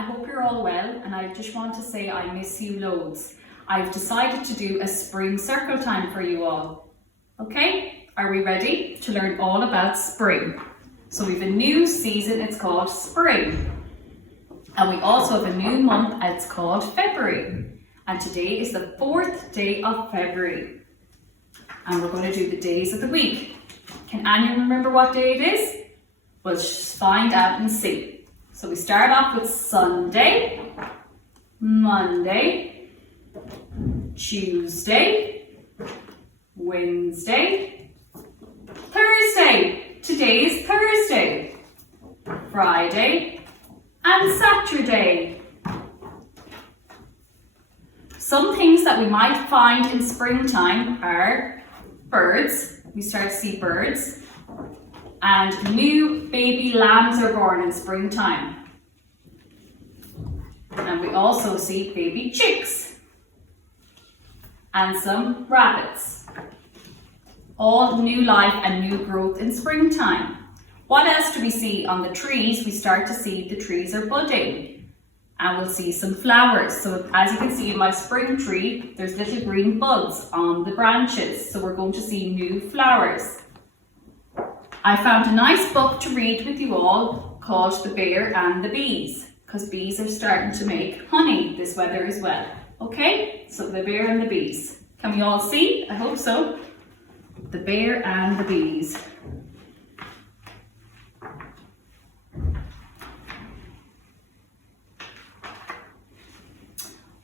I hope you're all well, and I just want to say I miss you loads. I've decided to do a spring circle time for you all. Okay, are we ready to learn all about spring? So we have a new season, it's called spring. And we also have a new month, it's called February. And today is the 4th day of February. And we're going to do the days of the week. Can anyone remember what day it is? We'll just find out and see. So we start off with Sunday, Monday, Tuesday, Wednesday, Thursday. Today is Thursday, Friday, and Saturday. Some things that we might find in springtime are birds. We start to see birds. And new baby lambs are born in springtime. And we also see baby chicks and some rabbits. All new life and new growth in springtime. What else do we see on the trees? We start to see the trees are budding, and we'll see some flowers. So as you can see in my spring tree, there's little green buds on the branches. So we're going to see new flowers. I found a nice book to read with you all called The Bear and the Bees, because bees are starting to make honey this weather as well. Okay, so The Bear and the Bees. Can we all see? I hope so. The Bear and the Bees.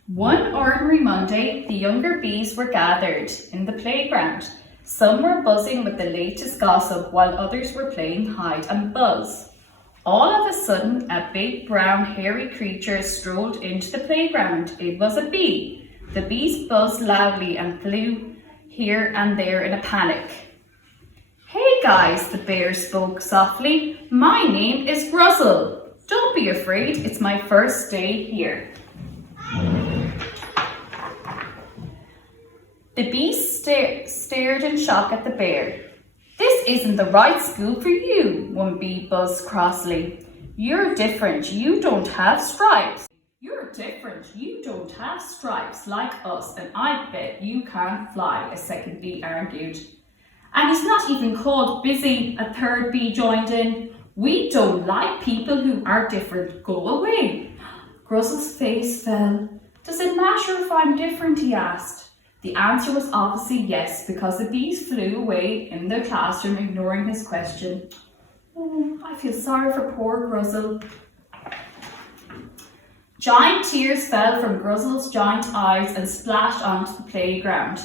One ordinary Monday, the younger bees were gathered in the playground. Some were buzzing with the latest gossip while others were playing hide and buzz. All of a sudden, a big brown hairy creature strolled into the playground. It was a bee. The bees buzzed loudly and flew here and there in a panic. Hey guys, the bear spoke softly. My name is Gruzzle. Don't be afraid, it's my first day here. The bees stared in shock at the bear. This isn't the right school for you, one bee buzzed crossly. You're different, you don't have stripes. You're different, you don't have stripes like us, and I bet you can't fly, a second bee argued. And he's not even called busy, a third bee joined in. We don't like people who are different, go away. Gruzzle's face fell. Does it matter if I'm different, he asked. The answer was obviously yes, because the bees flew away in their classroom, ignoring his question. Oh, I feel sorry for poor Gruzzle. Giant tears fell from Gruzzle's giant eyes and splashed onto the playground.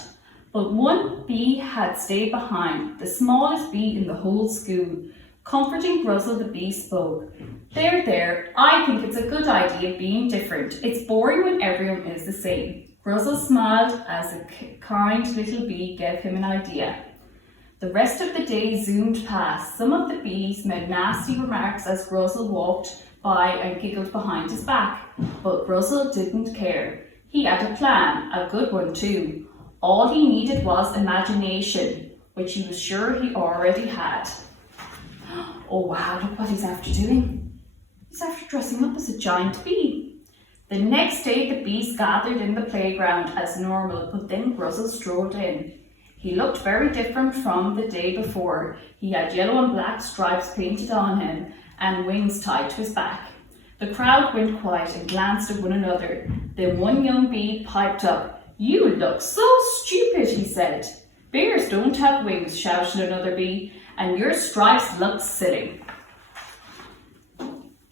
But one bee had stayed behind, the smallest bee in the whole school. Comforting Gruzzle, the bee spoke. There, I think it's a good idea being different. It's boring when everyone is the same. Gruzzle smiled as a kind little bee gave him an idea. The rest of the day zoomed past. Some of the bees made nasty remarks as Gruzzle walked by and giggled behind his back. But Gruzzle didn't care. He had a plan, a good one too. All he needed was imagination, which he was sure he already had. Oh wow, look what he's after doing. He's after dressing up as a giant bee. The next day the bees gathered in the playground as normal, but then Gruzzle strolled in. He looked very different from the day before. He had yellow and black stripes painted on him and wings tied to his back. The crowd went quiet and glanced at one another. Then one young bee piped up. You look so stupid, he said. Bears don't have wings, shouted another bee, and your stripes look silly.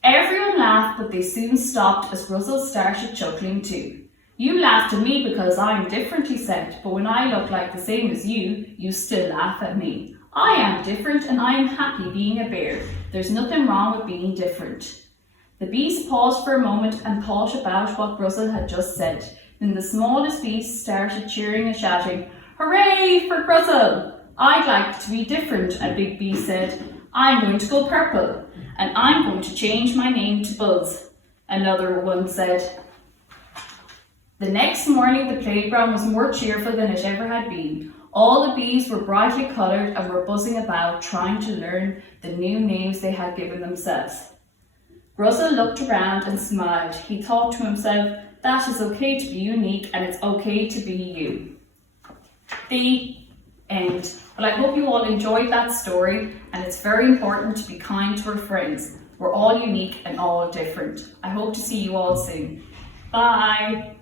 Everyone laughed, but they soon stopped as Gruzzle started chuckling too. You laughed at me because I'm different, he said, but when I look like the same as you still laugh at me. I am different and I am happy being a bear. There's nothing wrong with being different. The bees paused for a moment and thought about what Gruzzle had just said. Then the smallest bees started cheering and shouting, Hooray for Gruzzle! I'd like to be different, a big bee said. I'm going to go purple. And I'm going to change my name to Buzz, another one said. The next morning the playground was more cheerful than it ever had been. All the bees were brightly coloured and were buzzing about, trying to learn the new names they had given themselves. Russell looked around and smiled. He thought to himself, that is okay to be unique and it's okay to be you. The end. Well, I hope you all enjoyed that story, and it's very important to be kind to our friends. We're all unique and all different. I hope to see you all soon. Bye.